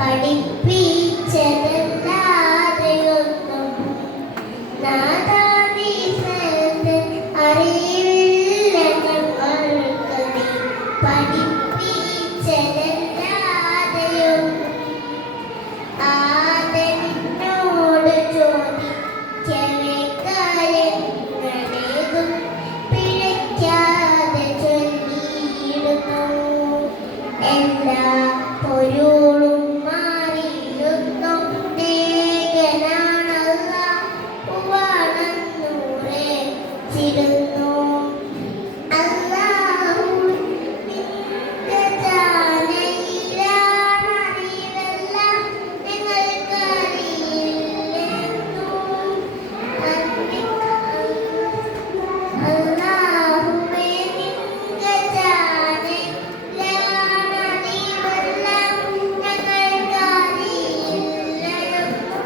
പഠിപ്പിച്ചതല്ലാതെയൊന്നും നാദാനീ സ്ഥലത്ത് അറിവില്ല ഞങ്ങൾക്ക് നീ പഠിപ്പിച്ചതല്ലാതെയൊന്നും ആദരനോട് ചോദിക്കവേ കാര്യങ്ങളേതും പിഴയ്ക്കാതെ ചൊല്ലിയിടുന്നു എല്ലാ പൊരുളും മാറിയിരുന്നു നേകനാണല്ലാഹു വാണെന്നൂരെ ചിരുന്നു അല്ലാഹു നിന്റെ ജാനയിലാണറിവെല്ലാം ഞങ്ങൾക്കറിയില്ലെന്നു അല്ലാഹുവേ നിന്റെ ജാനയിലാണറിവെല്ലാം ഞങ്ങൾക്കറിയില്ലെന്നു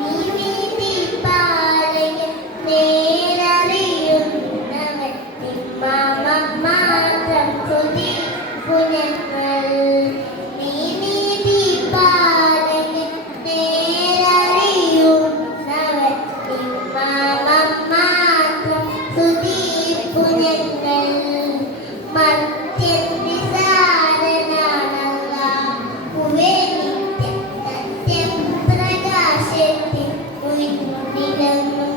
നീ വീതി പാലകൻ നേരറിയുന്നവൻ നിമ്മാമം മാത്രം സ്തുതിപ്പു ഞങ്ങൾ നീ നീതി പാലകൻ നേരറിയുന്നവൻ നിമ്മാമം മാത്രം സ്തുതിപ്പു ഞങ്ങൾ മർത്യൻ നിസാരനാണല്ലാഹുവേ നിത്യം സത്യം പ്രകാശത്തിൽ മുന്നിലെന്നും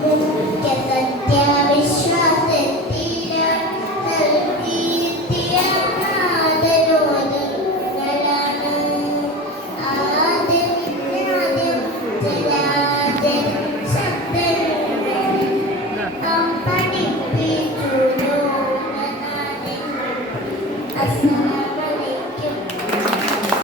മുഖ്യ സത്യവിശ്വാസത്തിലാണ് നൽകിയ നാദരോധങ്ങളാണ് ആദ്യം ജലാജൽ ശബ്ദങ്ങളിൽ പഠിപ്പിച്ചു ലോകനാഥൻ